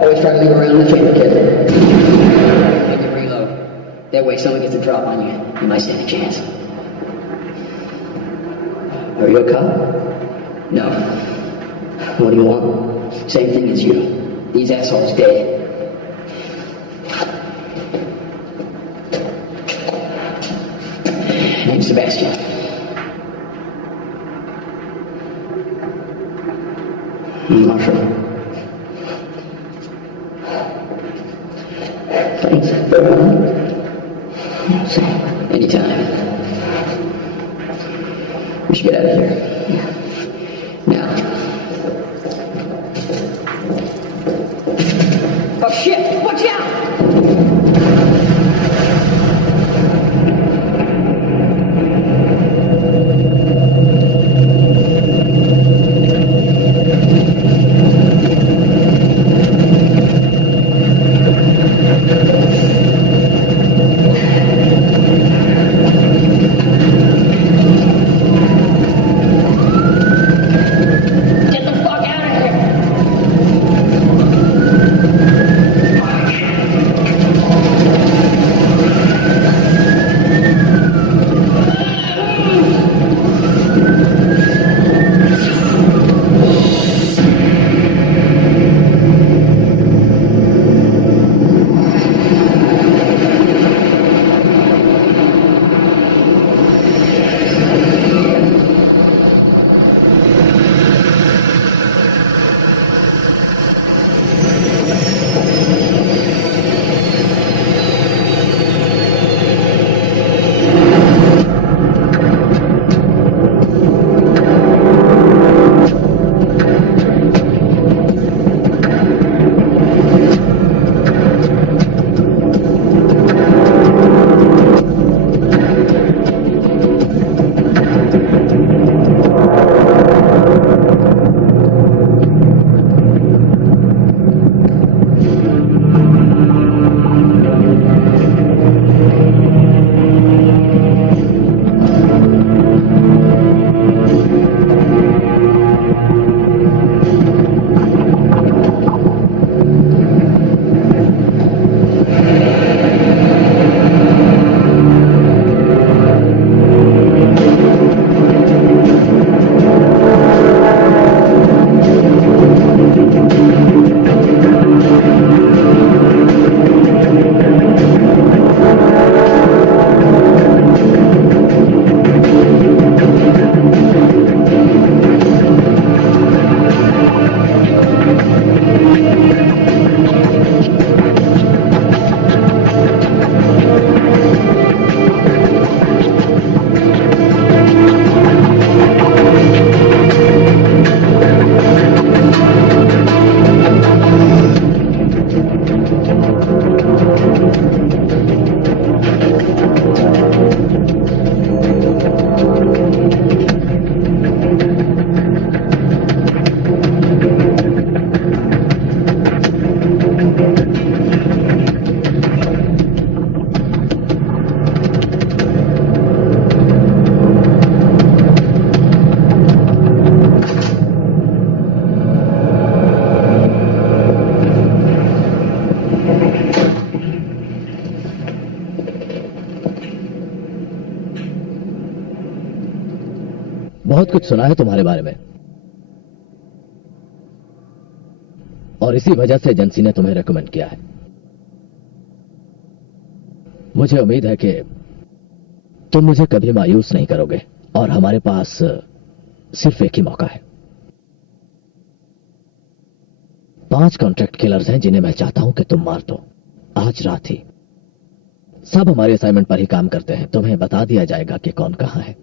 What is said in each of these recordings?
Always try to leave around the chamber, kid. Make it reload. That way someone gets a drop on you, you might stand a chance. Are you a cop? No. What do you want? Same thing as you. These assholes dead. Name's Sebastian. Marshall. Thanks very much. Anytime. We should get out of here. Now. Oh shit! Watch out! बहुत कुछ सुना है तुम्हारे बारे में और इसी वजह से एजेंसी ने तुम्हें रेकमेंड किया है। मुझे उम्मीद है कि तुम मुझे कभी मायूस नहीं करोगे और हमारे पास सिर्फ एक ही मौका है। 5 कॉन्ट्रैक्ट किलर्स हैं जिन्हें मैं चाहता हूं कि तुम मार दो आज रात ही। सब हमारे असाइनमेंट पर ही काम करते हैं, तुम्हें बता दिया जाएगा कि कौन कहां है।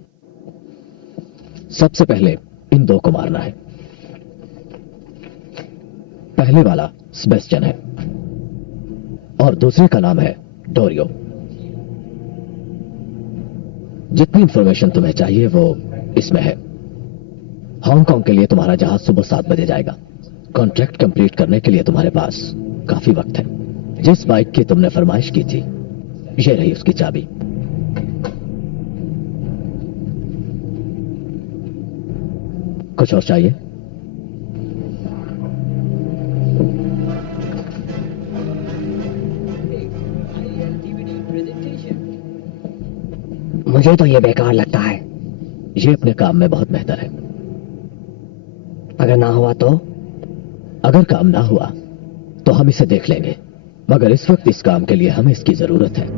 सबसे पहले इन 2 को मारना है। पहले वाला सेबेस्टियन है और दूसरे का नाम है डोरियो। जितनी इंफॉर्मेशन तुम्हें चाहिए वो इसमें है। हांगकांग के लिए तुम्हारा जहाज सुबह 7 बजे जाएगा। कॉन्ट्रैक्ट कंप्लीट करने के लिए तुम्हारे पास काफी वक्त है। जिस बाइक की तुमने फरमाइश की थी, ये रही उसकी चाबी। कुछ और चाहिए? मुझे तो ये बेकार लगता है। ये अपने काम में बहुत बेहतर है। अगर ना हुआ तो? अगर काम ना हुआ तो हम इसे देख लेंगे, मगर इस वक्त इस काम के लिए हमें इसकी जरूरत है।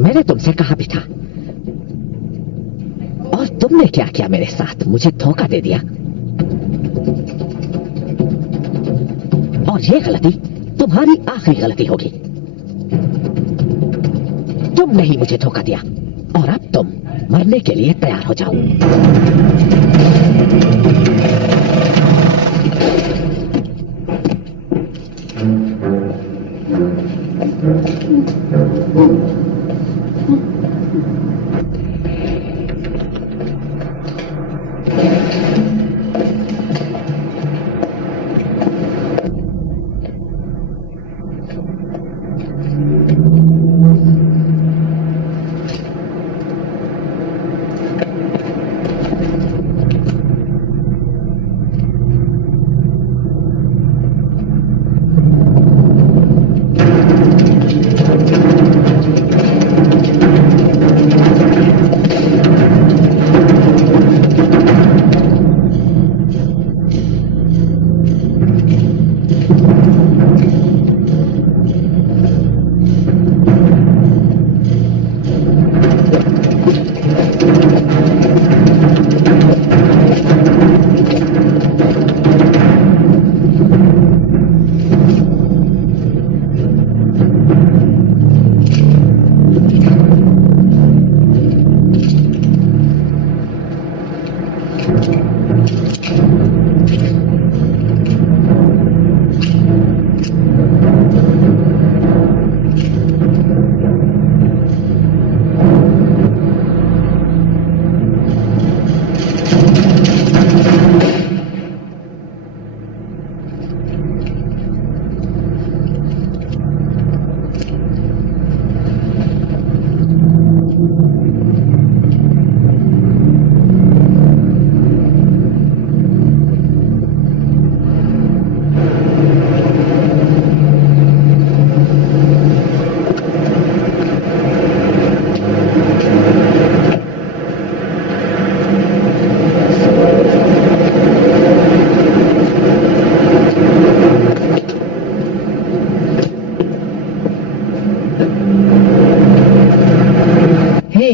मैंने तुमसे कहा भी था, और तुमने क्या किया मेरे साथ? मुझे धोखा दे दिया। और ये गलती तुम्हारी आखिरी गलती होगी। तुमने ही मुझे धोखा दिया, और अब तुम मरने के लिए तैयार हो जाओ।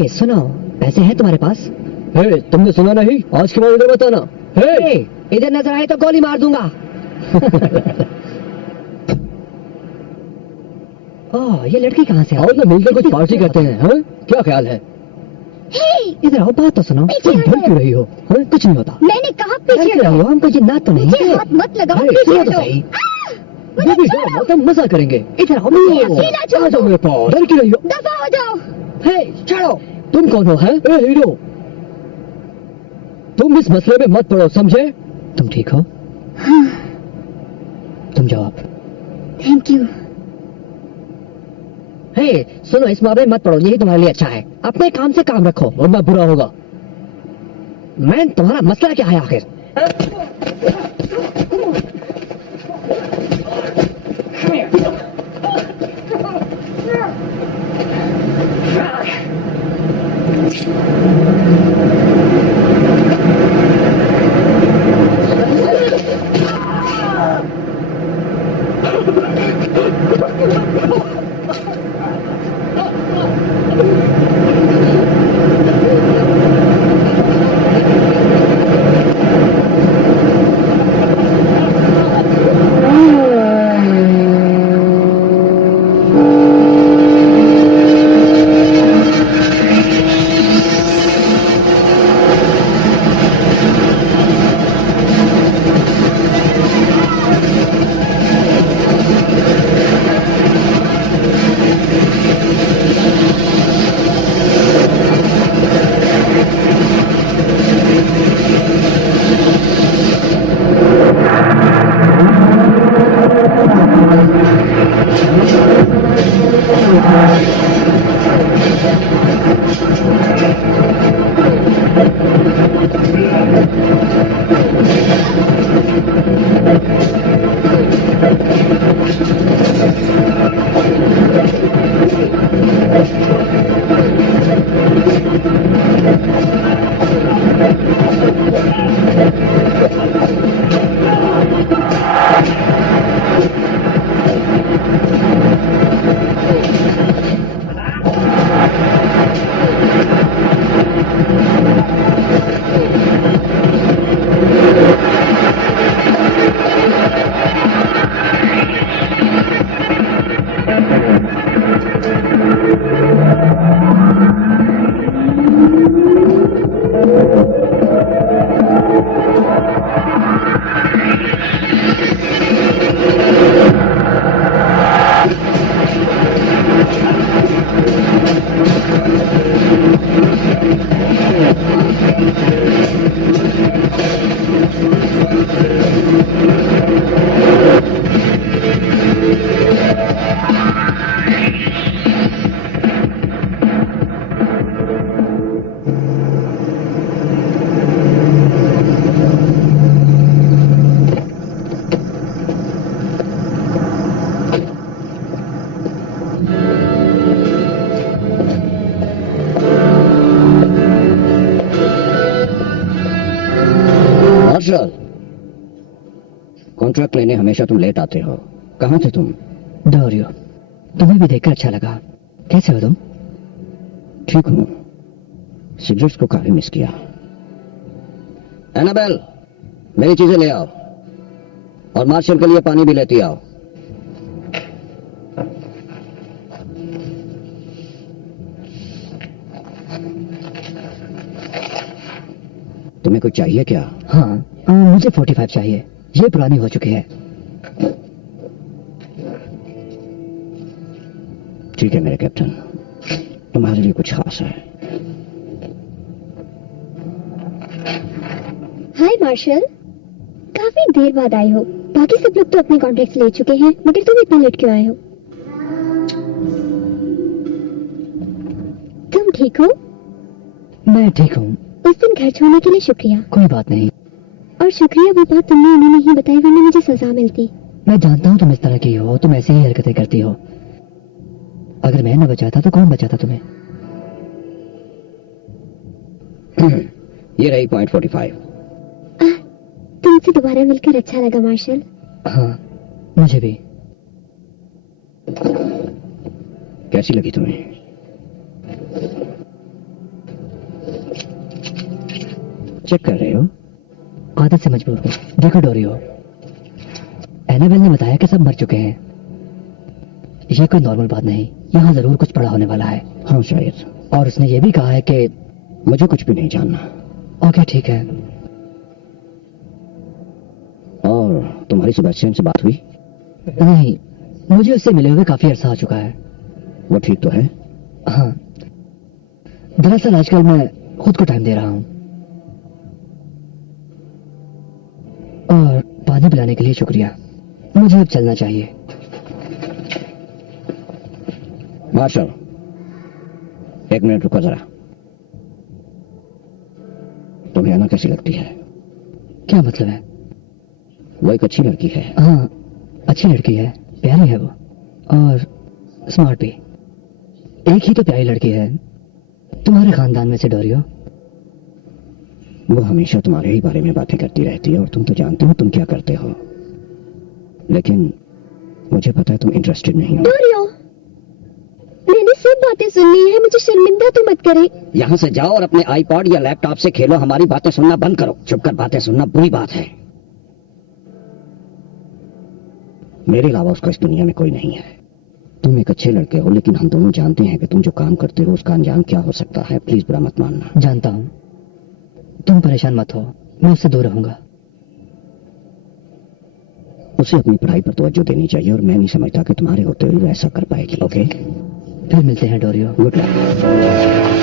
सुनो, पैसे हैं तुम्हारे पास? हे, तुमने सुना नहीं? आज के बाद इधर बताना। हे, इधर नजर आए तो गोली मार दूंगा। ओह, ये लड़की कहाँ से? और ना मिलकर कुछ पार्टी करते हैं, हाँ? क्या ख्याल है? इधर आओ, बात तो सुनो। तुम डर क्यों रही हो? हाँ? कुछ नहीं होता। मैंने कहाँ पीछे क्या हटो। हो? हमको जिन्नात तो नहीं मुझे है। हाथ मत लगाओ, अरे, पीछे सुनो तो हटो। सही। मुझे बेबी छोड़ो। डरो मत, हम मजा करेंगे। इधर आओ, मैं अकेला छोड़ आ जाओ दो। मेरे पास। डर क्यों रही हो? दफा हो जाओ। हे, छोड़ो। तुम कौन हो, हैं? ए हीरो, तुम इस मसले में मत पड़ो, समझे? तुम ठीक हो? हाँ, तुम जाओ आप। Thank you. हे, सुनो, इस मामले में मत पड़ो, यही तुम्हारे लिए अच्छा है। अपने काम से काम रखो, वरना बुरा होगा। मैं तुम्हारा मसला क्या है आखिर? मार्शल, कॉन्ट्रैक्ट लेने हमेशा तुम लेट आते हो। कहाँ थे तुम? डोरियो, तुम्हें भी देखकर अच्छा लगा। कैसे हो तुम? ठीक हूँ। सिगरेट्स को काफी मिस किया। एनाबेल, मेरी चीजें ले आओ और मार्शल के लिए पानी भी लेती आओ। तुम्हें कुछ चाहिए क्या? हाँ, मुझे 45 चाहिए। ये पुरानी हो चुकी है। ठीक है मेरे कैप्टन, तुम्हारे लिए कुछ खास है। हाय मार्शल, काफी देर बाद आए हो। बाकी सब लोग तो अपने कॉन्ट्रैक्ट्स ले चुके हैं, मगर तुम इतना लेट क्यों आए हो? तुम ठीक हो? मैं ठीक हूँ। उस दिन घर छोड़ने के लिए शुक्रिया। कोई बात नहीं। और शुक्रिया वो बात तुमने उन्हें नहीं बताई, वरना मुझे सजा मिलती। मैं जानता हूँ तुम इस तरह की हो, तुम ऐसी ही हरकतें करती हो। अगर मैं न बचाता तो कौन बचाता तुम्हें? ये रही .45। तुमसे दोबारा मिलकर अच्छा लगा मार्शल। हाँ, मुझे भी। कैसी लगी तुम्हें? चेक कर रहे हो? आदत से मजबूर हूँ। देखो डोरियो, एनाबेल ने बताया कि सब मर चुके हैं। ये कोई नॉर्मल बात नहीं, यहाँ जरूर कुछ बड़ा होने वाला है। हाँ शायद। और उसने ये भी कहा है कि मुझे कुछ भी नहीं जानना। ओके ठीक है। तुम्हारी सेबेस्टियन से बात हुई? नहीं, मुझे उससे मिले हुए काफी अरसा हो चुका है। वो ठीक तो है? हाँ, दरअसल आजकल मैं खुद को टाइम दे रहा हूँ और पानी पिलाने के लिए शुक्रिया। मुझे अब चलना चाहिए। मार्शल, एक मिनट रुको जरा। तुम्हें आना कैसी लगती है? क्या मतलब है? वो एक अच्छी लड़की है। हाँ, अच्छी लड़की है, प्यारी है वो, और स्मार्ट भी। एक ही तो प्यारी लड़की है तुम्हारे खानदान में से, डोरियो। वो हमेशा तुम्हारे ही बारे में बातें करती रहती है और तुम तो जानते हो तुम क्या करते हो, लेकिन मुझे पता है तुम इंटरेस्टेड नहीं हो। डोरियो, मैंने सब बातें सुननी है, मुझे शर्मिंदा तो मत करे। यहाँ से जाओ और अपने आईपॉड या लैपटॉप से खेलो, हमारी बातें सुनना बंद करो। चुपकर बातें सुनना बुरी बात है। मेरे अलावा उसका इस दुनिया में कोई नहीं है। तुम एक अच्छे लड़के हो, लेकिन हम दोनों जानते हैं कि तुम जो काम करते हो उसका अंजाम क्या हो सकता है। प्लीज बुरा मत मानना। जानता हूँ, तुम परेशान मत हो, मैं उससे दूर रहूंगा। उसे अपनी पढ़ाई पर तवज्जो देनी चाहिए और मैं नहीं समझता कि तुम्हारे होते हुए वो ऐसा कर पाएगी। ओके, फिर मिलते हैं डोरियो। Good luck.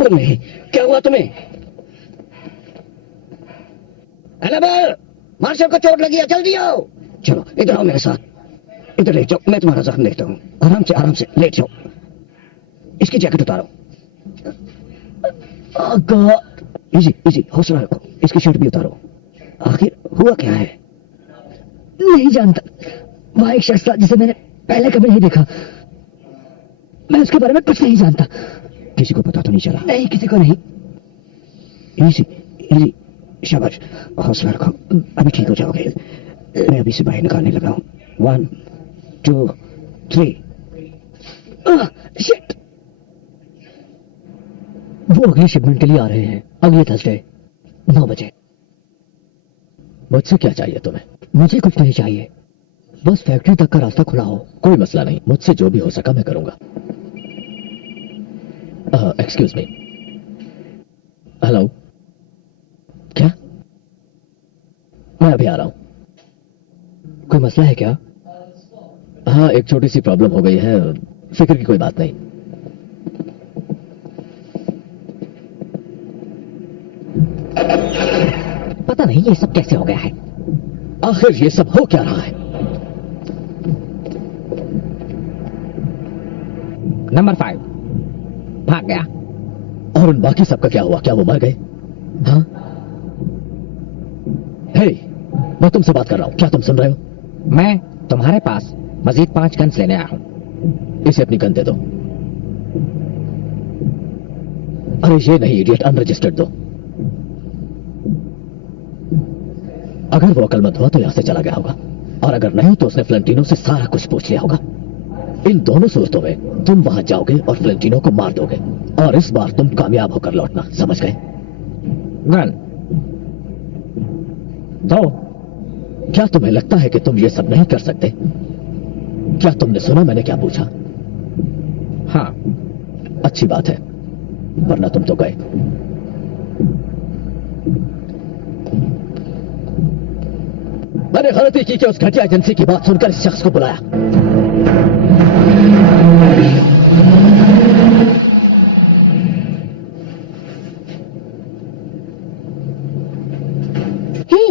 तुम्हें क्या हुआ तुम्हें? एनाबेल, मार्शल को चोट लगी है, जल्दी आओ। चलो इधर आओ मेरे साथ, इधर लेट जाओ, मैं तुम्हारा जख्म देखता हूँ। आराम से लेट जाओ। इसकी जैकेट उतारो। इजी इजी, हौसला रखो। इसकी शर्ट भी उतारो। आखिर हुआ क्या है? नहीं जानता। वहां एक शख्स था जिसे मैंने पहले कभी नहीं देखा। मैं उसके बारे में कुछ नहीं जानता। किसी को पता तो नहीं चला? नहीं, किसी को नहीं। इजी इजी, शाबाश, हौसला रखो, अभी ठीक हो जाओगे। मैं अभी से बाहर निकालने लगा हूँ। 1 2 3। शिट! वो अगले शिपमेंट के लिए आ रहे हैं, अगले थर्सडे 9 बजे। मुझसे क्या चाहिए तुम्हें? मुझे कुछ नहीं चाहिए, बस फैक्ट्री तक का रास्ता खुला हो। कोई मसला नहीं, मुझसे जो भी हो सका मैं करूंगा। Excuse me. हेलो, क्या? मैं अभी आ रहा हूं। कोई मसला है क्या? हाँ, एक छोटी सी प्रॉब्लम हो गई है, फिक्र की कोई बात नहीं। पता नहीं ये सब कैसे हो गया है। आखिर ये सब हो क्या रहा है? नंबर 5 भाग गया। और उन बाकी सबका क्या हुआ? क्या वो मर गए? हाँ? हे, मैं तुमसे बात कर रहा हूं, क्या तुम सुन रहे हो? मैं तुम्हारे पास मजीद 5 गन्स लेने आया हूं। इसे अपनी गन दे दो। अरे ये नहीं इडियट, अनरजिस्टर्ड दो। अगर वो अकलमंद हुआ तो यहां से चला गया होगा, और अगर नहीं तो उसने फ्लेंटिनो से सारा कुछ पूछ लिया होगा। इन दोनों सूरतों में तुम वहां जाओगे और फ्लेंटिनो को मार दोगे, और इस बार तुम कामयाब होकर लौटना, समझ गए? गन दो। क्या तुम्हें लगता है कि तुम ये सब नहीं कर सकते? क्या तुमने सुना मैंने क्या पूछा? हाँ। अच्छी बात है, वरना तुम तो गए। मैंने गलती की कि उस घटिया एजेंसी की बात सुनकर इस शख्स को बुलाया। हे,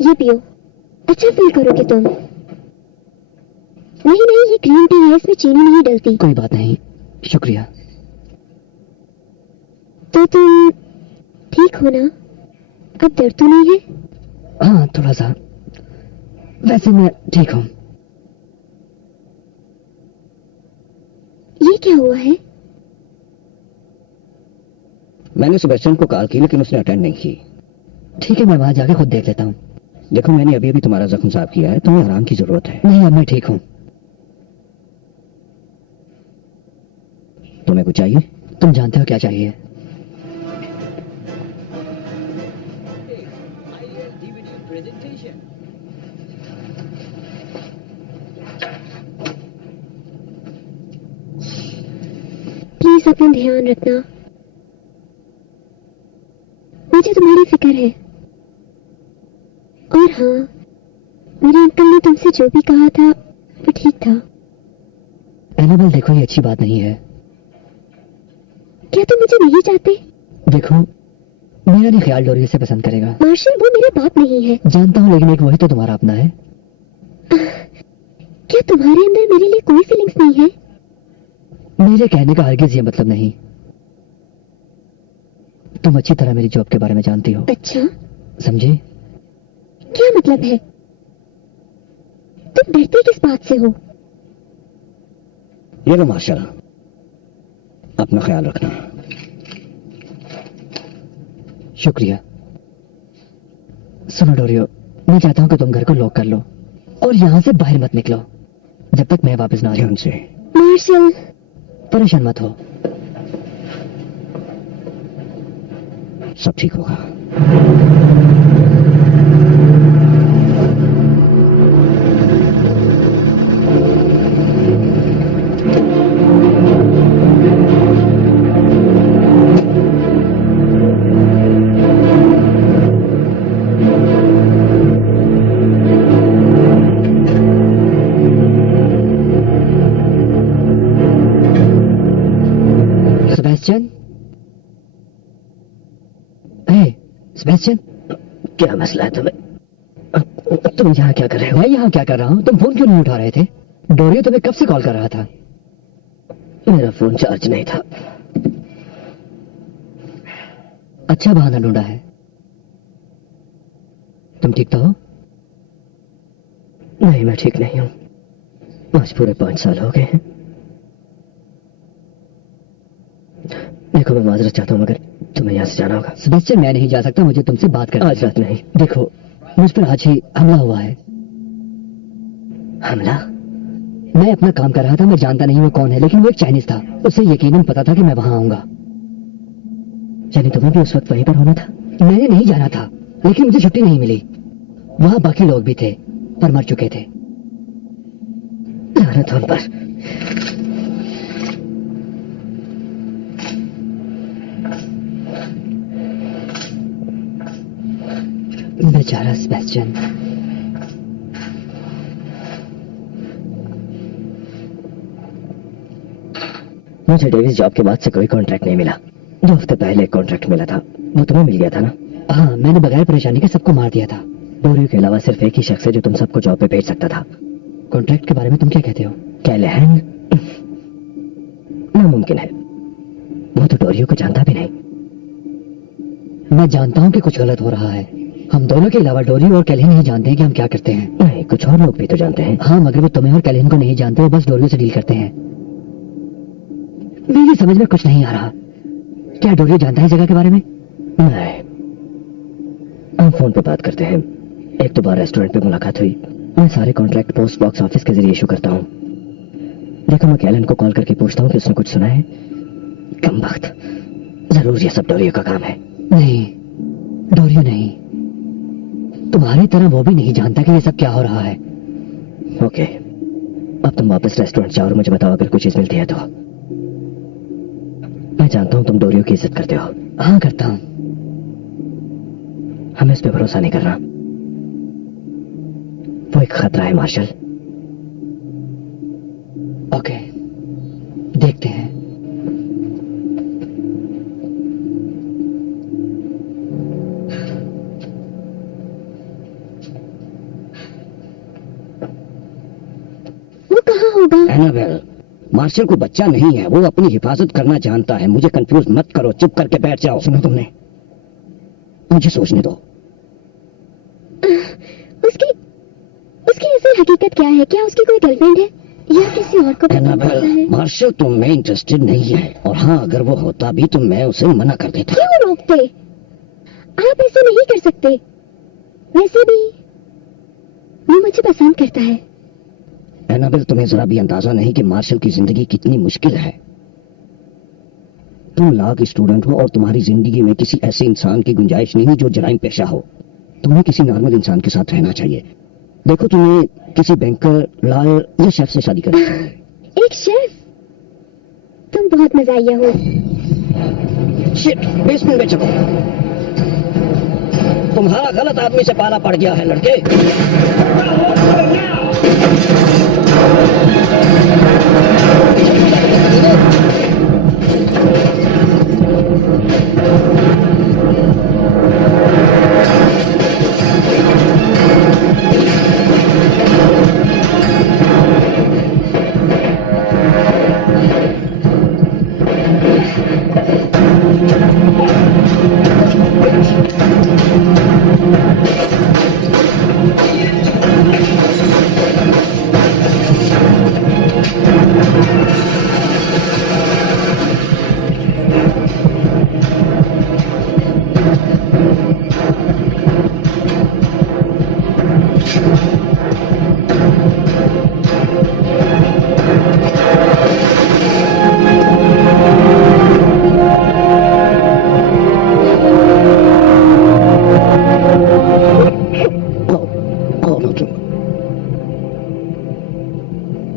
ये पियो, अच्छा फील करोगे तुम। नहीं नहीं, ये ग्रीन टी है, इसमें चीनी नहीं डलती। कोई बात नहीं, शुक्रिया। तो तुम ठीक हो ना? अब दर्द तो नहीं है? हाँ, थोड़ा सा। वैसे मैं ठीक हूँ। ये क्या हुआ है? मैंने सेबेस्टियन को कॉल की लेकिन उसने अटेंड नहीं की। ठीक है, मैं वहां जाके खुद देख लेता हूँ। देखो, मैंने अभी अभी तुम्हारा जख्म साफ किया है, तुम्हें आराम की जरूरत है। नहीं, अब मैं ठीक हूँ। तुम्हें कुछ चाहिए? तुम जानते हो क्या चाहिए। प्लीज अपना ध्यान रखना, मुझे तुम्हारी फिक्र है। और हाँ, मेरे अंकल ने तुमसे जो भी कहा था वो ठीक था। एनाबेल, देखो ये अच्छी बात नहीं है। क्या तुम मुझे नहीं चाहते? देखो, मेरा नहीं ख्याल डोरी इसे पसंद करेगा। मार्शल, वो मेरा बाप नहीं है। जानता हूँ, लेकिन एक वही तो तुम्हारा अपना है। क्या तुम्हारे अंदर मेरे लिए कोई फीलिंग्स नहीं है? मेरे कहने का हरगिज ये मतलब नहीं। तुम अच्छी तरह मेरी जॉब के बारे में जानती हो। अच्छा, समझी? क्या मतलब है? तुम डरते किस बात से हो? ये लो मार्शल, अपना ख्याल रखना। शुक्रिया। सुनो डोरियो, मैं चाहता हूँ कि तुम घर को लॉक कर लो और यहाँ से बाहर मत निकलो जब तक मैं वापस ना आ जाऊं। ध्यान से। मार्शल, परेशान मत हो। सब ठीक होगा। सेबेस्टियन, सेबेस्टियन, क्या मसला है तुम्हें? तुम यहाँ क्या कर रहे हो? मैं यहाँ क्या कर रहा हूँ? तुम फोन क्यों नहीं उठा रहे थे? डोरियो तुम्हें कब से कॉल कर रहा था? मेरा फोन चार्ज नहीं था। अच्छा बहाना ढूंढा है। तुम ठीक तो हो? नहीं, मैं ठीक नहीं हूँ। आज पूरे 5 साल हो गए हैं। देखो, मैं माजरत चाहता हूँ, मगर तुम्हें यहाँ से जाना होगा। सेबेस्टियन, मैं नहीं जा सकता, मुझे तुमसे बात करनी है। आज रात नहीं। देखो, मुझ पर आज ही हमला हुआ है। हमला? मैं अपना काम कर रहा था, मैं जानता नहीं वो कौन है, लेकिन वो एक चाइनीज था। उसे यकीनन पता था कि मैं वहां आऊंगा। यानी तुम्हें भी उस वक्त वहीं पर होना था? मैंने नहीं जाना था, लेकिन मुझे छुट्टी नहीं मिली। वहां बाकी लोग भी थे, पर मर चुके थे। लानत उन पर। बेचारा सेबेस्टियन। मुझे डेविस जॉब के बाद से कोई कॉन्ट्रैक्ट नहीं मिला। 2 हफ्ते पहले एक कॉन्ट्रैक्ट मिला था, वो तुम्हें मिल गया था ना? हाँ, मैंने बगैर परेशानी के सबको मार दिया था। डोरियो के अलावा सिर्फ एक ही शख्स है जो तुम सबको जॉब पे भेज सकता था। कॉन्ट्रैक्ट के बारे में तुम क्या कहते हो? कैलेहन? नामुमकिन है। वो तो डोरियो को जानता भी नहीं। मैं जानता हूँ कि कुछ गलत हो रहा है। हम दोनों के अलावा डोरियो और कैलिन ही जानते हैं कि हम क्या करते हैं। नहीं, कुछ और लोग भी तो जानते हैं। हाँ, मगर वो तुम्हें और कैलिन को नहीं जानते, वो बस डोरियो से डील करते हैं। मेरी समझ में कुछ नहीं आ रहा। क्या डोरियो जानता है जगह के बारे में? नहीं, हम फोन पे बात करते हैं। एक दो बार रेस्टोरेंट पे मुलाकात हुई। मैं सारे कॉन्ट्रैक्ट पोस्ट बॉक्स ऑफिस के जरिए इशू करता हूँ। देखो, मैं कैलन को कॉल करके पूछता हूँ कि उसने कुछ सुना है। कम वक्त, जरूर ये सब डोरियो का काम है। नहीं, डोरियो नहीं। तुम्हारी तरह वो भी नहीं जानता कि ये सब क्या हो रहा है। ओके, अब तुम वापस रेस्टोरेंट जाओ और मुझे बताओ अगर कोई चीज मिलती है तो। मैं जानता हूँ तुम डोरियो की इज्जत करते हो। हाँ, करता हूँ। हमें इस पे भरोसा नहीं करना। वो एक खतरा है मार्शल। ओके, देखते हैं। वो कहाँ होगा? एनाबेल, मार्शल को बच्चा नहीं है, वो अपनी हिफाजत करना जानता है। मुझे कंफ्यूज मत करो, चुप करके बैठ जाओ। सुनो तुमने, मुझे सोचने दो। उसकी उसकी असल हकीकत क्या है? क्या उसकी कोई गर्लफ्रेंड है या किसी और को पसंद करता एनाबेल, है? मार्शल तुम में इंटरेस्टेड नहीं है, और हाँ, अगर वो होता भी तो मैं उसे मना कर देता। क्यों रोकते? आप ऐसे नहीं कर सकते। वैसे भी वो मुझे पसंद करता है। एनाबेल, तुम्हें जरा भी अंदाजा नहीं कि मार्शल की जिंदगी कितनी मुश्किल है। तुम लॉ की स्टूडेंट हो और तुम्हारी जिंदगी में किसी ऐसे इंसान की गुंजाइश नहीं जो जराइम पेशा हो। तुम्हें किसी नॉर्मल इंसान के साथ रहना चाहिए। देखो, तुम्हें किसी बैंकर, लॉयर या शेफ से शादी करनी चाहिए। एक शेफ? तुम बहुत मजाइया हो। शिट, बेसमेंट में चलो। तुम्हारा गलत आदमी से पाला पड़ गया है लड़के।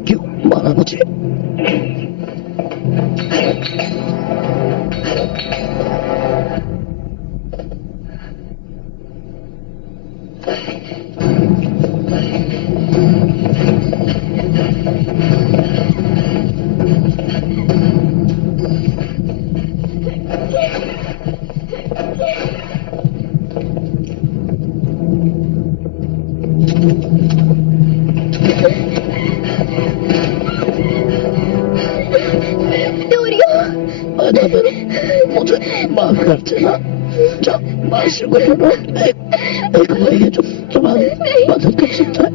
क्यों मारा मुझे? मुझे माफ कर देना। जब मार्शल को एक भाई है जो तुम्हारी मदद कर सकता है।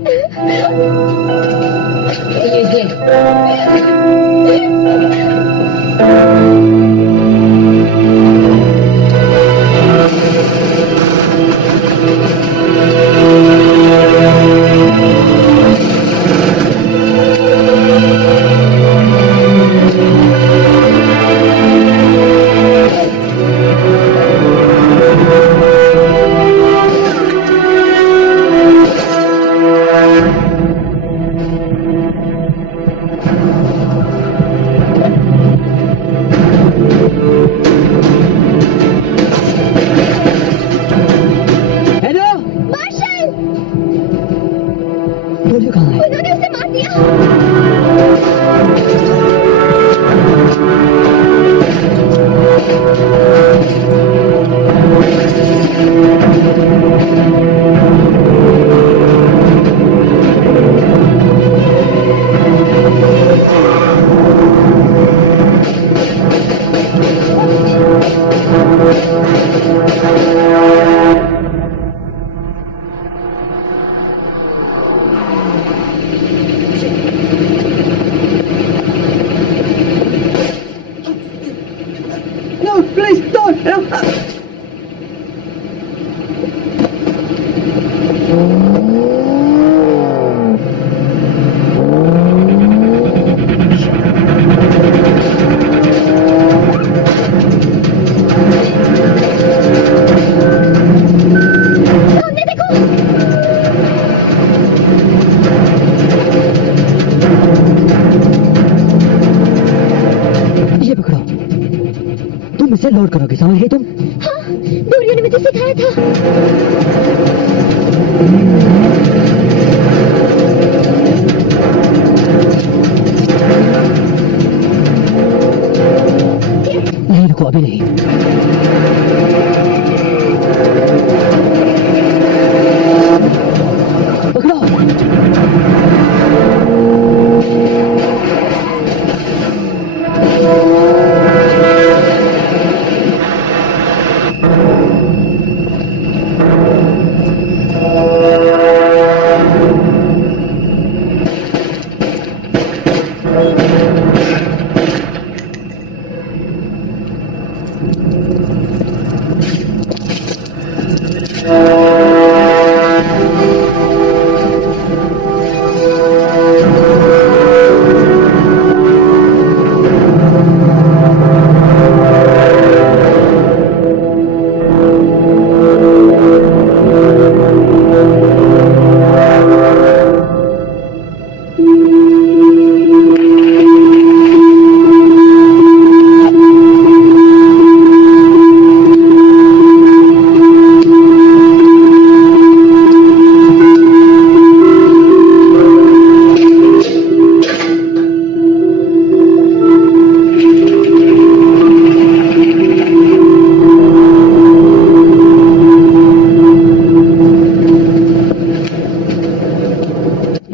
मैंने मुझे सिखाया था। नहीं रुको, अभी नहीं। पकड़ो।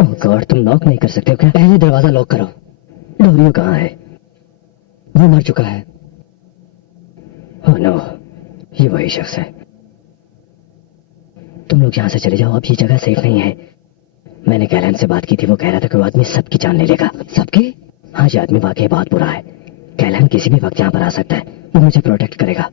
ओह गॉड, तुम नॉक नहीं कर सकते हो क्या? पहले दरवाजा लॉक करो। डोरियो कहाँ है? वो मर चुका है। ओह नो, ये वही शख्स है। तुम लोग यहाँ से चले जाओ, अब ये जगह सेफ नहीं है। मैंने कैलन से बात की थी, वो कह रहा था कि वो आदमी सबकी जान ले लेगा। सबके? हाँ, ये आदमी वाकई बहुत बुरा है। कैलन किसी भी वक्त यहाँ पर आ सकता है, वो मुझे प्रोटेक्ट करेगा।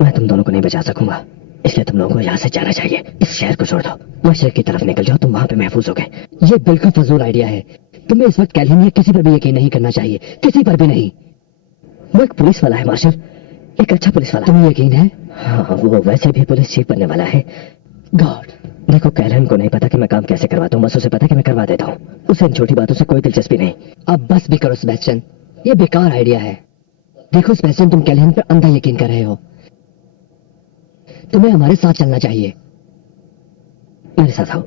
मैं तुम दोनों को नहीं बचा सकूंगा, इसलिए तुम लोगों को यहाँ से जाना चाहिए। इस शहर को छोड़ दो, मशरक की तरफ निकल जाओ, तुम वहां पे महफूज हो गए। ये बिल्कुल फजूल आइडिया है। तुम्हें इस वक्त कैलिन या किसी पर भी यकीन नहीं करना चाहिए, किसी पर भी नहीं। वो एक पुलिस वाला है मार्शल, एक अच्छा पुलिस वाला। तुम्हें यकीन है? हाँ, वो वैसे भी पुलिस चीफ बनने वाला है। गॉड। देखो, कैलन को नहीं पता कि मैं काम कैसे करवाता हूँ, बस उसे पता कि मैं करवा देता हूँ। उसे इन छोटी बातों से कोई दिलचस्पी नहीं। अब बस भी करो सेबेस्टियन, ये बेकार आइडिया है। देखो सेबेस्टियन, तुम कैलिन पर अंधा यकीन कर रहे हो। तुम्हें हमारे साथ चलना चाहिए। मेरे साथ आओ,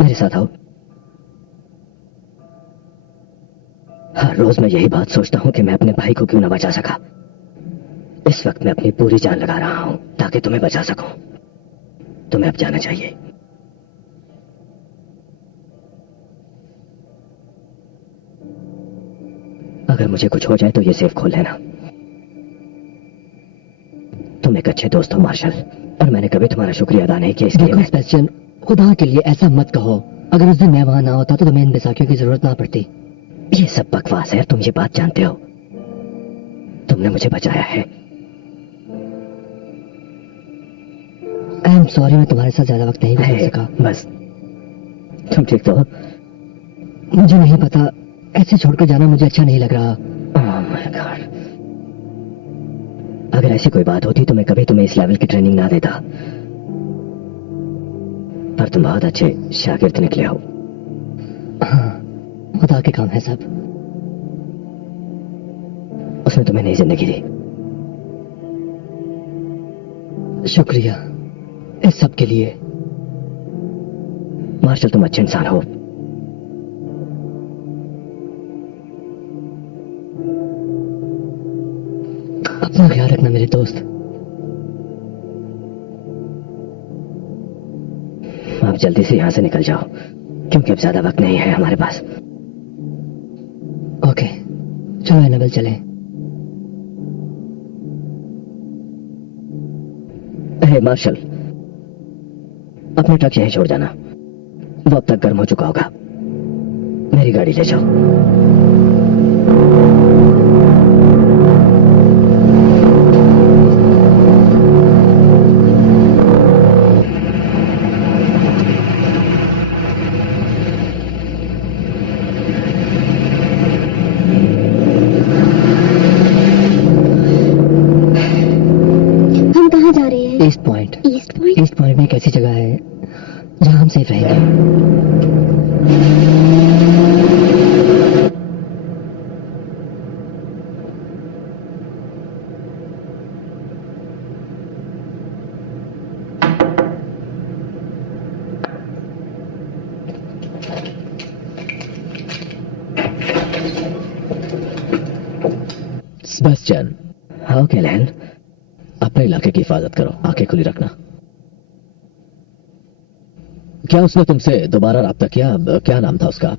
मेरे साथ आओ। हर रोज मैं यही बात सोचता हूँ कि मैं अपने भाई को क्यों ना बचा सका। इस वक्त मैं अपनी पूरी जान लगा रहा हूं ताकि तुम्हें बचा सकूं। तुम्हें अब जाना चाहिए। अगर मुझे कुछ हो जाए तो ये सेफ खोल लेना। तुम एक अच्छे दोस्त हो मार्शल, और मैंने कभी तुम्हारा शुक्रिया अदा नहीं किया, इसलिए देखो सेबेस्टियन, खुदा के लिए ऐसा मत कहो। अगर उस दिन मैं वहां ना होता तो तुम्हें इन बैसाखियों की जरूरत ना पड़ती। ये सब बकवास है, तुम ये बात जानते हो। तुमने मुझे बचाया है। आई एम सॉरी, मैं तुम्हारे साथ ज्यादा वक्त नहीं गुजार सका। बस तुम ठीक तो हो? मुझे नहीं पता, ऐसे छोड़कर जाना मुझे अच्छा नहीं लग रहा। Oh my God. अगर ऐसी कोई बात होती तो मैं कभी तुम्हें इस लेवल की ट्रेनिंग ना देता, पर तुम बहुत अच्छे शागिर्द निकले हो। हाँ, खुदा के काम है सब। उसने तुम्हें नई जिंदगी दी। शुक्रिया इस सब के लिए। मार्शल, तुम अच्छे इंसान हो। अपना ख्याल रखना मेरे दोस्त। अब जल्दी से यहां से निकल जाओ, क्योंकि अब ज्यादा वक्त नहीं है हमारे पास। ओके, चलो एनाबेल चलें। हे मार्शल, अपना ट्रक यहीं छोड़ जाना, वो अब तक गर्म हो चुका होगा। मेरी गाड़ी ले जाओ। हम कहाँ जा रहे हैं? East point. East point? East point में एक ऐसी जगह है जहां हम सेफ रहेंगे। सेबेस्टियन, हाँ कैलन, अपने इलाके की हिफाजत करो, आंखें खुली रखना। क्या उसने तुमसे दोबारा राब्ता किया? क्या नाम था उसका?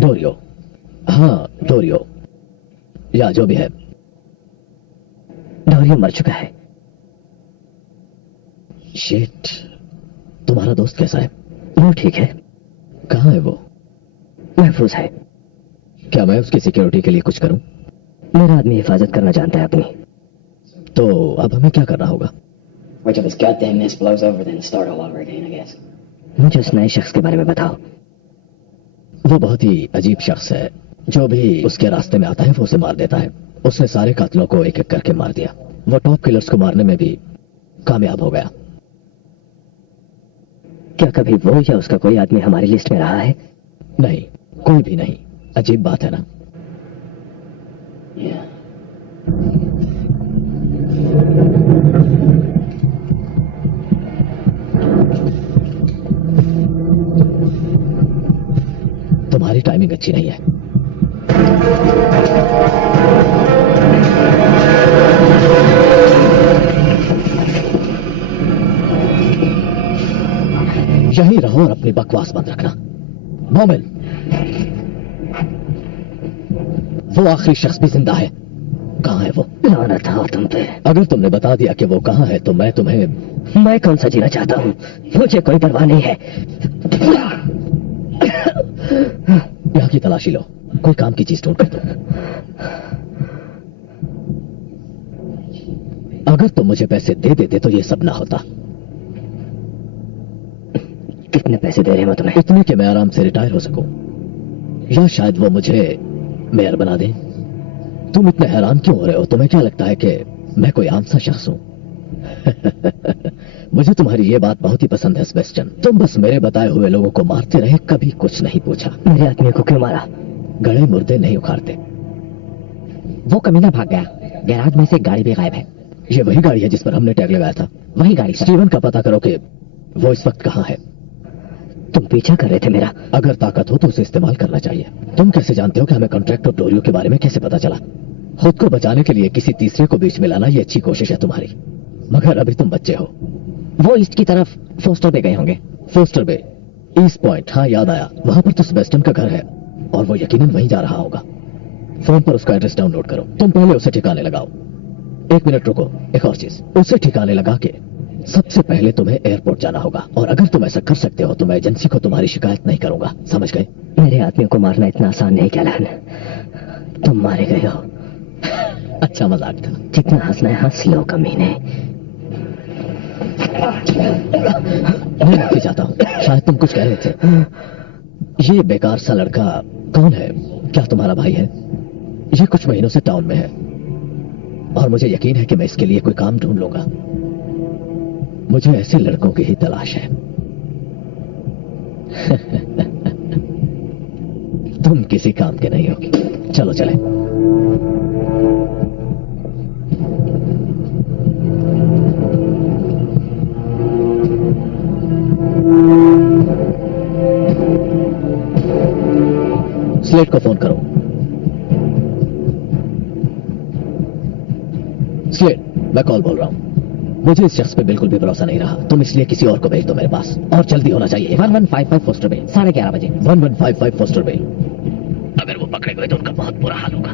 डोरियो। हाँ डोरियो, या जो भी है। डोरियो मर चुका है। शिट, तुम्हारा दोस्त कैसा है? वो ठीक है, कहाँ है वो? महफूज है। क्या मैं उसकी सिक्योरिटी के लिए कुछ करूं? मेरा आदमी हिफाजत करना जानता है अपनी। तो अब हमें क्या करना होगा? Wait till this goddamn mist blows over, then start all over again, I guess. मुझे उस नए शख्स के बारे में बताओ। वो बहुत ही अजीब शख्स है। जो भी उसके रास्ते में आता है वो उसे मार देता है। उसने सारे कातिलों को एक एक करके मार दिया। वो टॉप किलर्स को मारने में भी कामयाब हो गया। क्या कभी वो या उसका कोई आदमी हमारी लिस्ट में रहा है? नहीं, कोई भी नहीं। अजीब बात है ना? Yeah. तुम्हारी टाइमिंग अच्छी नहीं है। यहीं रहो और अपनी बकवास बंद रखना। मोमिन, वो आखिरी शख्स भी जिंदा है। कहां है वो? लानत हो तुम पे। अगर तुमने बता दिया कि वो कहां है तो मैं तुम्हें... मैं कौन सा जीना चाहता हूँ? मुझे कोई परवाह नहीं है। यहां की तलाशी लो, कोई काम की चीज ढूंढ कर दो। अगर तुम मुझे पैसे दे देते तो ये सब ना होता। कितने पैसे दे रहे हो तुम्हें? इतने कि मैं आराम से रिटायर हो सकूं, या शायद वो मुझे मेयर बना दें। तुम इतने हैरान क्यों हो रहे हो? तुम्हें क्या लगता है कि मैं कोई आम सा शख्स हूं? मुझे तुम्हारी ये बात बहुत ही पसंद है सेबेस्टियन। तुम बस मेरे बताए हुए लोगों को मारते रहे, कभी कुछ नहीं पूछा। मेरे आदमी को क्यों मारा? गड़े मुर्दे नहीं उखाड़ते। वो कमीना भाग गया। गैराज में से एक गाड़ी भी गायब है। ये वही गाड़ी है जिस पर हमने टैग लगाया था। वही गाड़ी सर। स्टीवन का पता करो कि वो इस वक्त कहां है। तुम पीछा कर रहे थे मेरा? अगर ताकत हो तो उसे इस्तेमाल करना चाहिए। तुम कैसे जानते हो कि हमें कॉन्ट्रैक्ट और डोरियो के बारे में कैसे पता चला? खुद को बचाने के लिए किसी तीसरे को बीच में लाना ये अच्छी कोशिश है तुम्हारी, मगर अभी तुम बच्चे हो। वो ईस्ट की तरफ फोस्टर पे गए होंगे। फोस्टर बे, ईस्ट पॉइंट, हाँ याद आया। वहां पर तो सेबेस्टियन का घर है और वो यकीनन वहीं जा रहा होगा। फोन पर उसका एड्रेस डाउनलोड करो। तुम पहले उसे ठिकाने लगाओ। एक मिनट रुको, एक और चीज। उसे ठिकाने लगा के सबसे पहले तुम्हें एयरपोर्ट जाना होगा, और अगर तुम ऐसा कर सकते हो तो मैं एजेंसी को तुम्हारी शिकायत नहीं करूंगा। समझ गए? मेरे आदमियों को मारना इतना आसान नहीं कैलन। तुम मारे गए हो। अच्छा मजाक था। जितना हंसना है हंस लो कमीने। मैं माफी चाहता हूँ, शायद तुम कुछ कह रहे थे। ये बेकार सा लड़का कौन है? क्या तुम्हारा भाई है? ये कुछ महीनों से टाउन में है और मुझे यकीन है कि मैं इसके लिए कोई काम ढूंढ लूंगा। मुझे ऐसे लड़कों की ही तलाश है। तुम किसी काम के नहीं होगी। चलो चले। स्लेट को फोन करो। स्लेट, मैं कॉल बोल रहा हूं। मुझे इस शख्स पे बिल्कुल भी भरोसा नहीं रहा। तुम इसलिए किसी और को भेज दो मेरे पास, और जल्दी होना चाहिए। 1155 फोस्टर पे 11:30 बजे। 1155 फोस्टर पे। अगर वो पकड़े गए तो उनका बहुत बुरा हाल होगा।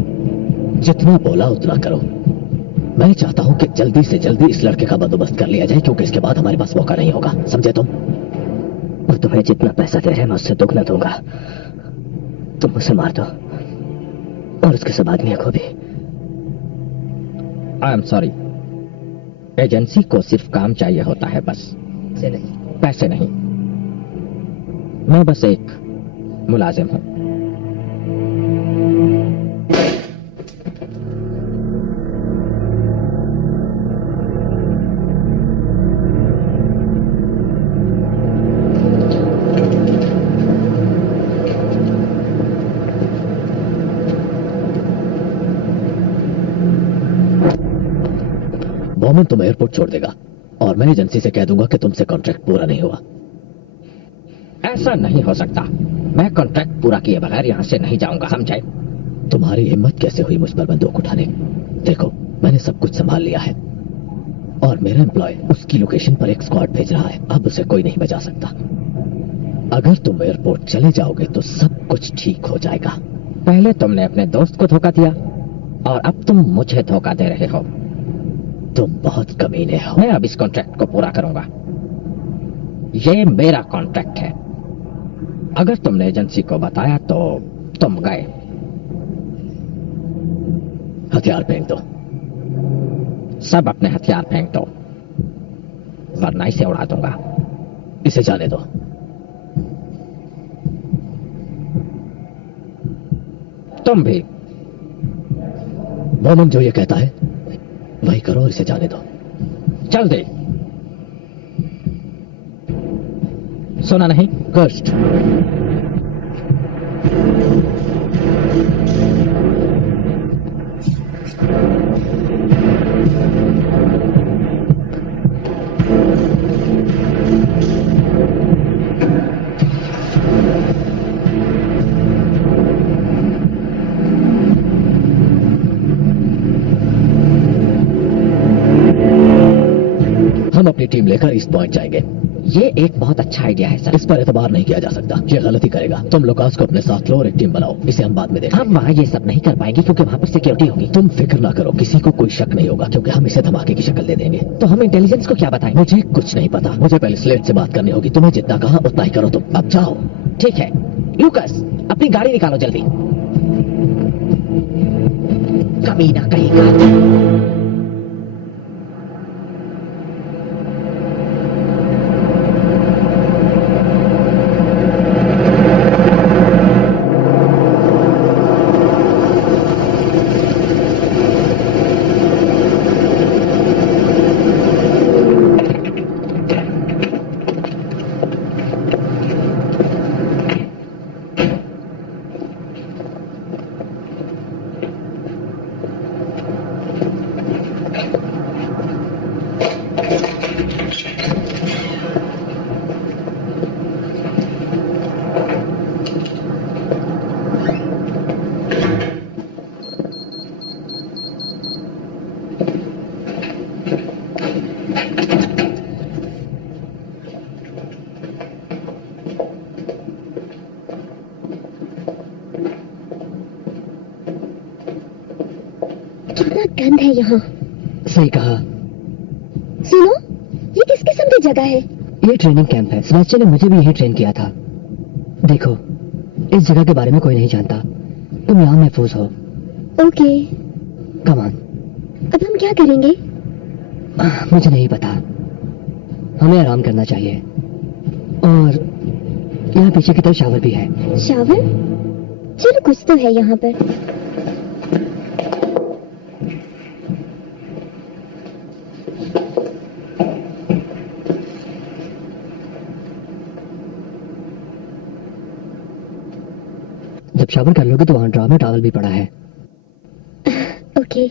जितना बोला उतना करो। मैं चाहता हूं कि जल्दी से जल्दी इस लड़के का बंदोबस्त कर लिया जाए, क्योंकि इसके बाद हमारे पास मौका नहीं होगा। समझे तुम? और तुम्हें जितना पैसा दे रहे हैं मैं उससे दुगना दूंगा। तुम उसे मार दो और उसके सब आदमियों को भी। आई एम सॉरी, एजेंसी को सिर्फ काम चाहिए होता है, बस पैसे नहीं। मैं बस एक मुलाजिम हूं। मोमिन तुम एयरपोर्ट छोड़ देगा और मैं एजेंसी से कह दूंगा कि तुमसे कॉन्ट्रैक्ट पूरा नहीं हुआ। ऐसा नहीं हो सकता। मैं कॉन्ट्रैक्ट पूरा किए बगैर यहां से नहीं जाऊंगा, समझे? तुम्हारी हिम्मत कैसे हुई मुझ पर बंदूक उठाने? देखो, मैंने सब कुछ संभाल लिया है और मेरा एम्प्लॉय उसकी लोकेशन पर एक स्क्वाड भेज रहा है। अब उसे कोई नहीं बचा सकता। अगर तुम एयरपोर्ट चले जाओगे तो सब कुछ ठीक हो जाएगा। पहले तुमने अपने दोस्त को धोखा दिया और अब तुम मुझे धोखा दे रहे हो। तुम बहुत कमीने हो। मैं अब इस कॉन्ट्रैक्ट को पूरा करूंगा। ये मेरा कॉन्ट्रैक्ट है। अगर तुमने एजेंसी को बताया तो तुम गए। हथियार फेंक दो। सब अपने हथियार फेंक दो, वरना इसे उड़ा दूंगा। इसे जाने दो। तुम भी। मोमन जो ये कहता है वही करो और इसे जाने दो। जल्दी। सुना नहीं? कर्स्ट। हम अपनी टीम लेकर ईस्ट पॉइंट जाएंगे। ये एक बहुत अच्छा आइडिया है सर। इस पर एतबार नहीं किया जा सकता। ये गलती करेगा। तुम लुकास को अपने साथ लो और एक टीम बनाओ। इसे हम बाद में देखेंगे। हम वहाँ ये सब नहीं कर पाएंगे क्योंकि वहाँ पर सिक्योरिटी होगी। तुम फिक्र ना करो, किसी को कोई शक नहीं होगा क्योंकि हम इसे धमाके की शक्ल दे देंगे। तो हम इंटेलिजेंस को क्या बताएं? मुझे कुछ नहीं पता। मुझे पहले स्लेट से बात करनी होगी। तुम्हें जितना कहा उतना ही करो। तुम अब जाओ। ठीक है लूकस, अपनी गाड़ी निकालो जल्दी। कमीना कहेगा। कितना गंद है यहाँ। सही कहा। सुनो, ये किस किस्म की जगह है? ये ट्रेनिंग कैंप है। सेबेस्टियन ने मुझे भी यही ट्रेन किया था। देखो, इस जगह के बारे में कोई नहीं जानता। तुम यहाँ महफूज हो। Okay, come on. अब हम क्या करेंगे? मुझे नहीं पता। हमें आराम करना चाहिए। और यहाँ पीछे की तरफ शावर भी है। शावर? चलो कुछ तो है यहाँ पर। जब शावर कर लोगे तो वहाँ ड्रा में टॉवल भी पड़ा है। ओके।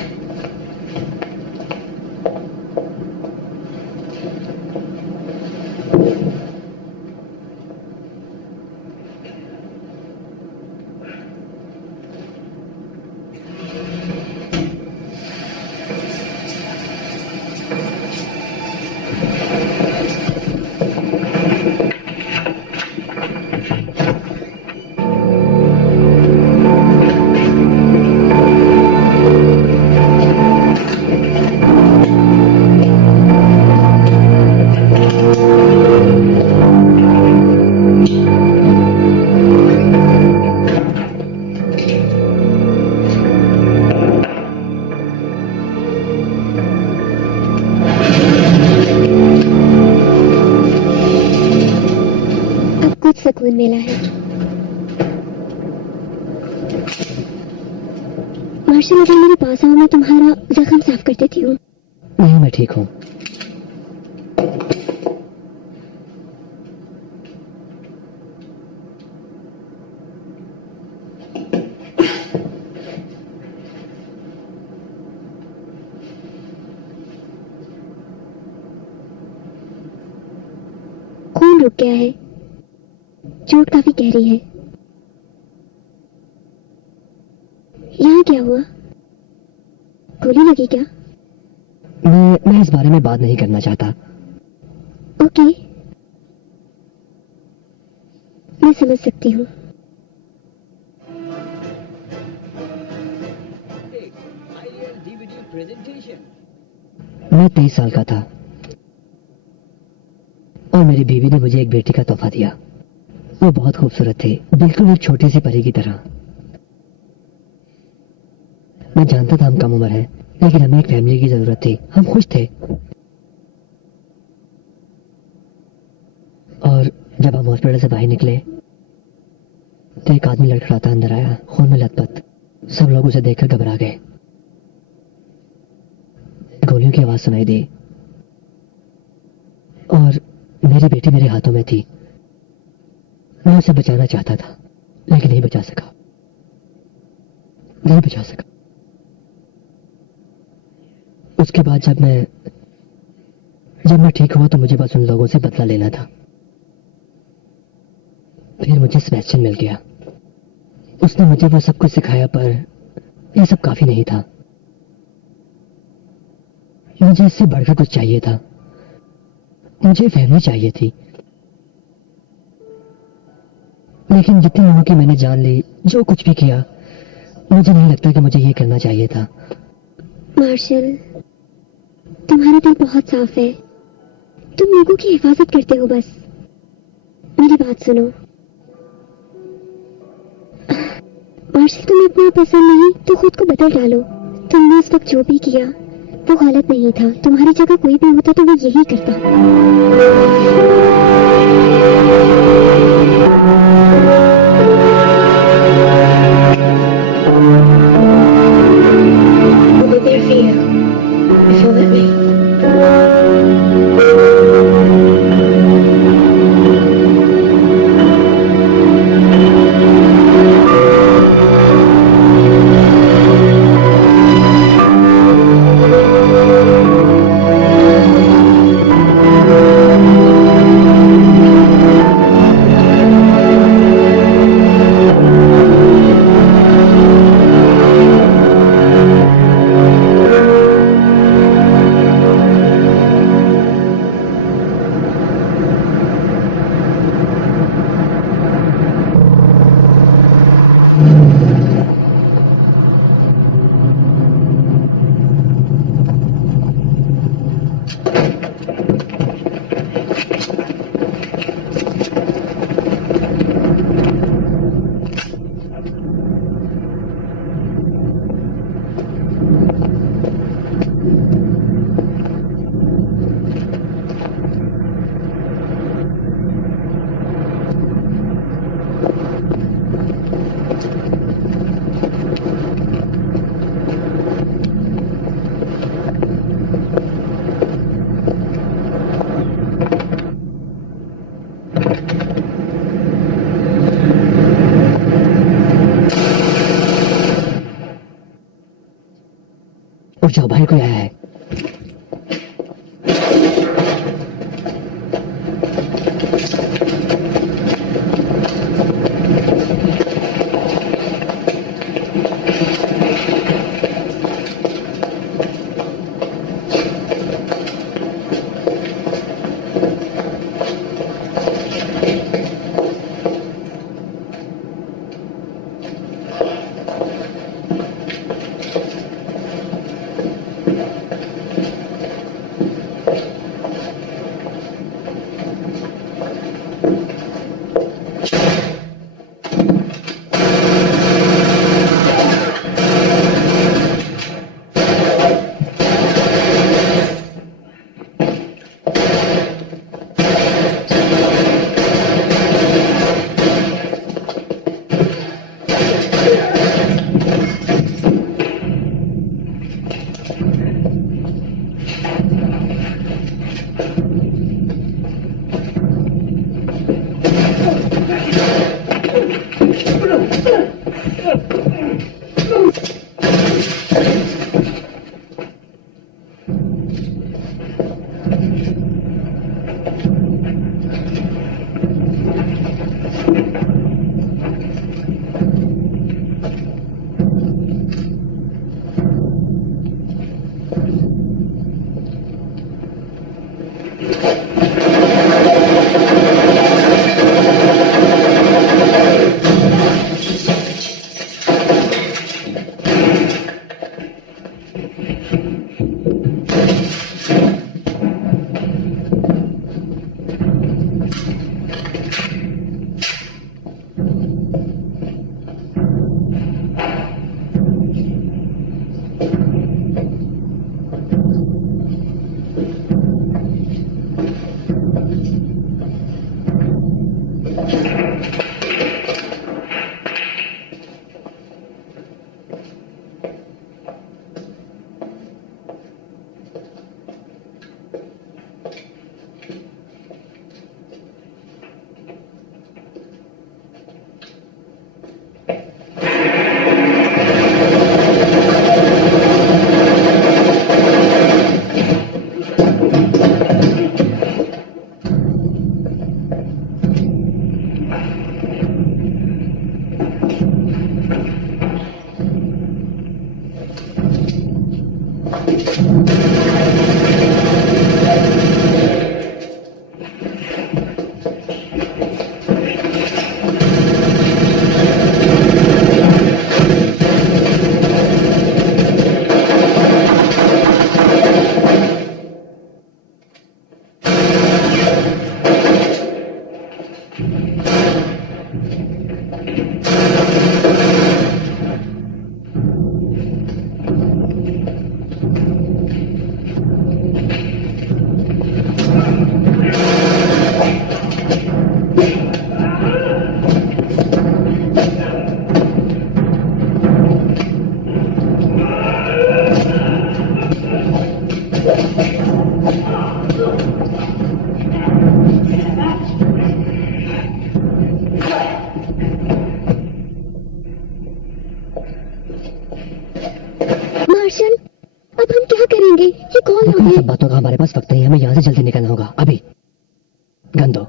कुछ सुकून मिला है। मार्शल, अगर मेरे पास आओ मैं तुम्हारा जख्म साफ कर देती हूँ। नहीं, मैं ठीक हूँ। खून रुक गया है। चोट काफी गहरी है। यहाँ क्या हुआ? गोली लगी क्या? मैं इस बारे में बात नहीं करना चाहता। ओके, मैं समझ सकती हूँ। मैं 23 साल का था और मेरी बीवी ने मुझे एक बेटी का तोहफा दिया। वो बहुत खूबसूरत थी, बिल्कुल एक छोटी सी परी की तरह। मैं जानता था हम कम उम्र हैं, लेकिन हमें एक फैमिली की जरूरत थी। हम खुश थे। और जब हम हॉस्पिटल से बाहर निकले तो एक आदमी लड़खड़ाता अंदर आया, खून में लथपथ। सब लोग उसे देखकर घबरा गए। गोलियों की आवाज सुनाई दी और मेरी बेटी मेरे हाथों में थी। मैं उसे बचाना चाहता था, लेकिन नहीं बचा सका। नहीं बचा सका। उसके बाद जब मैं ठीक हुआ तो मुझे बस उन लोगों से बदला लेना था। फिर मुझे सेबेस्टियन मिल गया। उसने मुझे वो सब कुछ सिखाया, पर यह सब काफी नहीं था। मुझे इससे बढ़कर कुछ चाहिए था। मुझे फैमिली चाहिए थी। लेकिन जितने लोगों की मैंने जान ली, जो कुछ भी किया, मुझे नहीं लगता कि मुझे ये करना चाहिए था। मार्शल, तुम्हारा दिल बहुत साफ है। तुम लोगों की हिफाजत करते हो बस। मेरी बात सुनो मार्शल, तुम्हें अपना पसंद नहीं तो खुद को बदल डालो। तुमने उस वक्त जो भी किया वो गलत नहीं था। तुम्हारी जगह कोई भी होता तो वो यही करता। I'll be there for you if you'll let me. उठ जाओ, भाई कोई आया है। मार्शल, अब हम क्या करेंगे? ये कौन देखो, लोग इन हैं? सब बातों का हमारे पास वक्त नहीं है, हमें यहाँ से जल्दी निकलना होगा अभी। गन दो।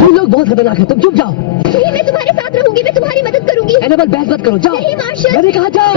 तुम लोग बहुत खतरनाक है, तुम चुप जाओ। नहीं, मैं तुम्हारे साथ रहूंगी, मैं तुम्हारी मदद करूंगी। एनाबेल, बहस मत करो, जाओ। नहीं मार्शल। मैंने कहा जाओ।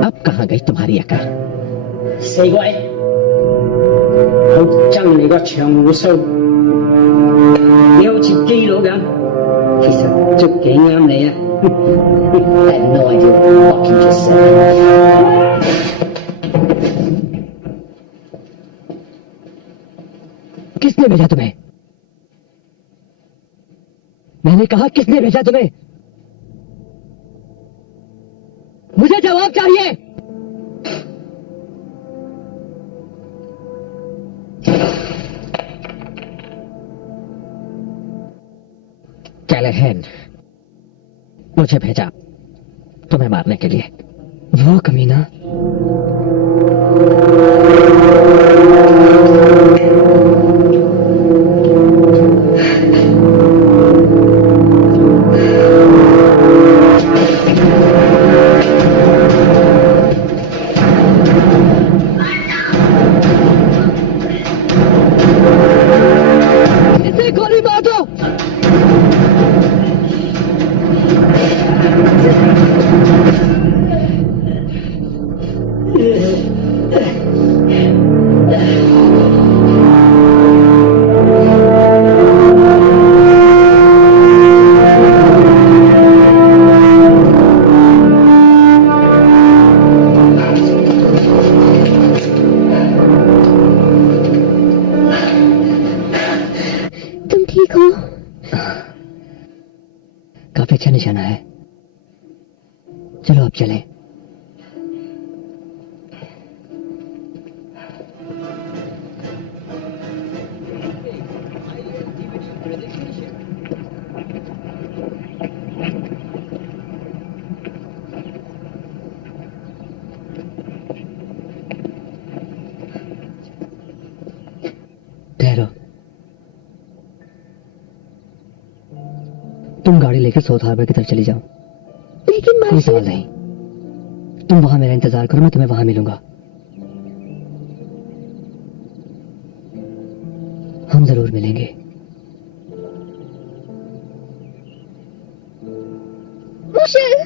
अब कहाँ गई तुम्हारी अकल? 死鬼，好憎你個長胡鬚，你好似基佬咁，其實都幾啱你啊！I have no idea what you just said. किसने भेजा तुम्हें? मैंने कहा किसने भेजा तुम्हें? मुझे जवाब चाहिए। कैलेहन मुझे भेजा तुम्हें मारने के लिए। वो कमीना इसे गोली मार दो। तुम ठीक हो? काफी अच्छा निशाना है। चलो अब चलें। ठहरो। तुम गाड़ी लेकर साउथ हार्बर की तरफ चली जाओ। लेकिन कोई सवाल मार्शल, नहीं। तुम वहां मेरा इंतजार करो, मैं तुम्हें वहां मिलूंगा। हम जरूर मिलेंगे। मार्शल,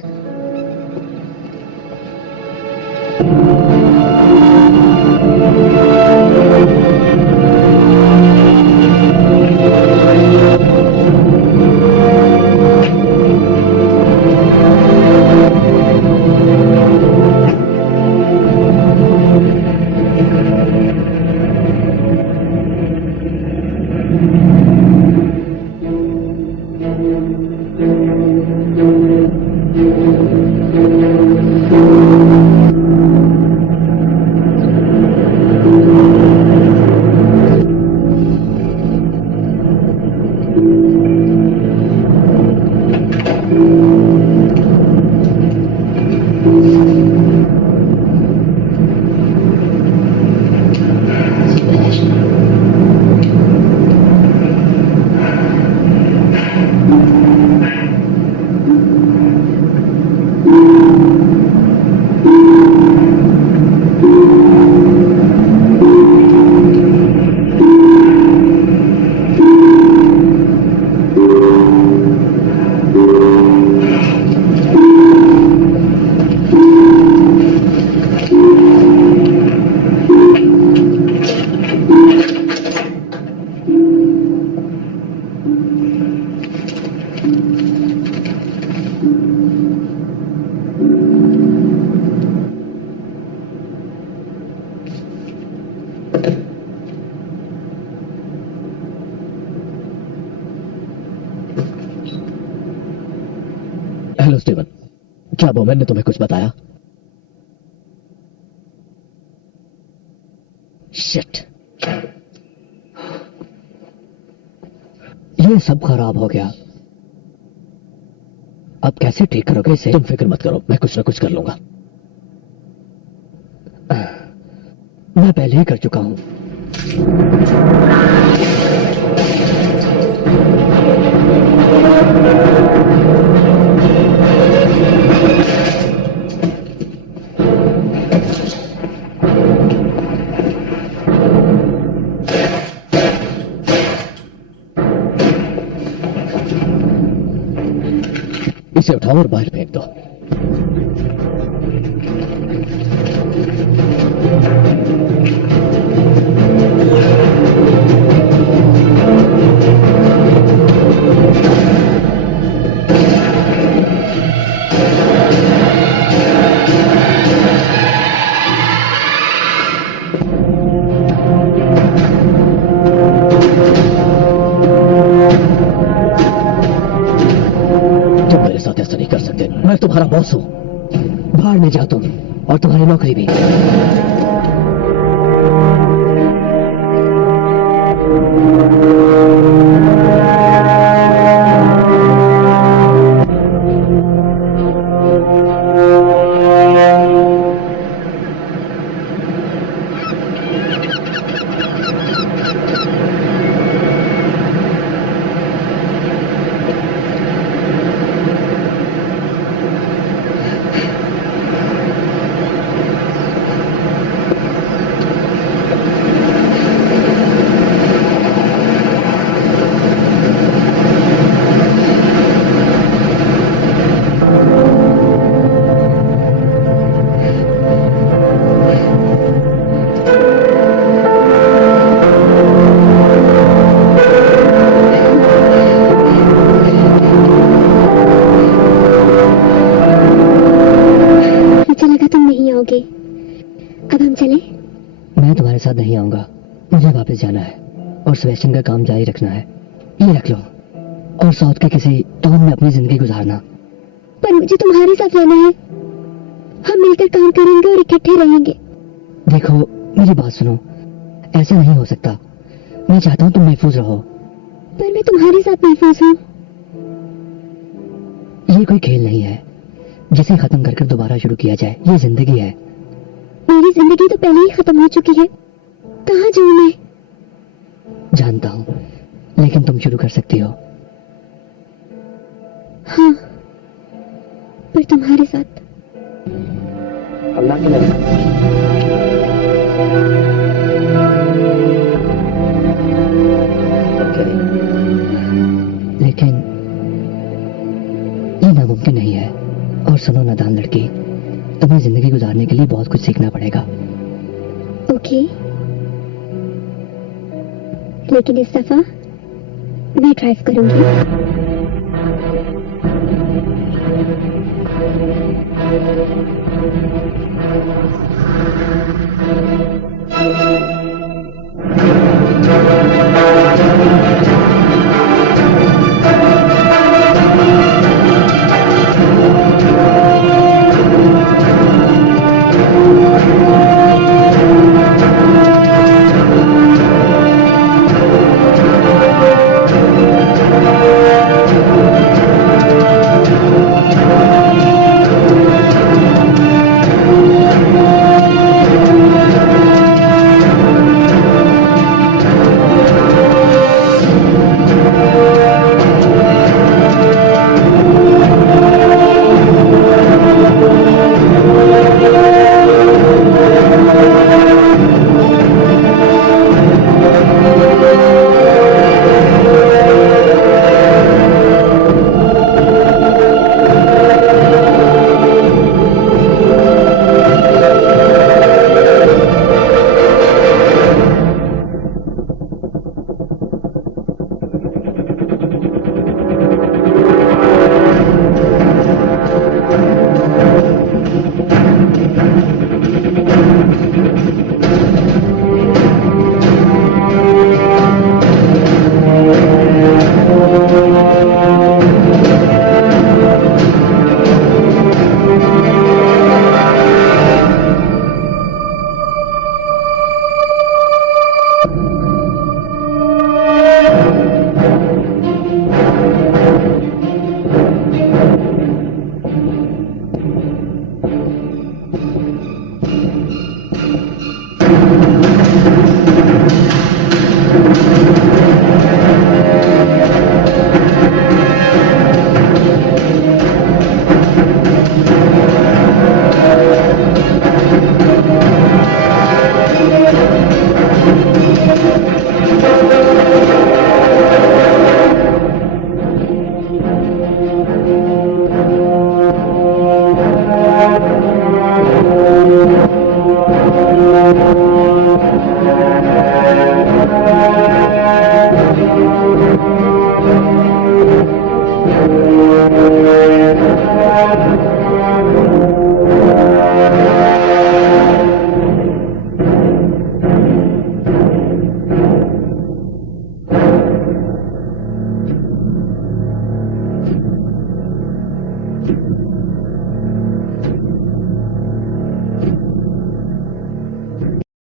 हेलो स्टीवन, क्या बोमैन ने तुम्हें कुछ बताया? शिट, ये सब खराब हो गया। अब कैसे ठीक करोगे इसे? तुम फिक्र मत करो, मैं कुछ ना कुछ कर लूंगा। मैं पहले ही कर चुका हूं। इसे उठाओ और बाहर फेंक दो। तुम मेरे साथ ऐसा नहीं कर सकते, मैं तुम्हारा बॉस हूं। बाहर में जाओ तुम और तुम्हारी नौकरी भी। मुझे लगा तुम नहीं आओगे। अब हम चले? मैं तुम्हारे साथ नहीं आऊंगा, मुझे वापस जाना है और सेबेस्टियन का काम जारी रखना है। ये रख लो और साउथ के किसी टाउन में अपनी जिंदगी गुजारना। पर मुझे तुम्हारे साथ रहना है। हम मिलकर काम करेंगे और इकट्ठे रहेंगे। देखो मेरी बात सुनो, ऐसा नहीं हो सकता। मैं चाहता हूँ तुम महफूज रहो। पर मैं तुम्हारे साथ महफूज हूँ। ये कोई खेल नहीं है जिसे खत्म कर दोबारा शुरू किया जाए। ये जिंदगी है। मेरी जिंदगी तो पहले ही खत्म हो चुकी है। कहाँ जाऊँ मैं? जानता हूँ, लेकिन तुम शुरू कर सकती हो। हाँ, पर तुम्हारे साथ। अल्लाह की नजर। लेकिन ये नामुमकिन नहीं है। और सुनो नादान लड़की, तुम्हें जिंदगी गुजारने के लिए बहुत कुछ सीखना पड़ेगा। ओके, लेकिन इस दफा मैं ड्राइव करूंगी।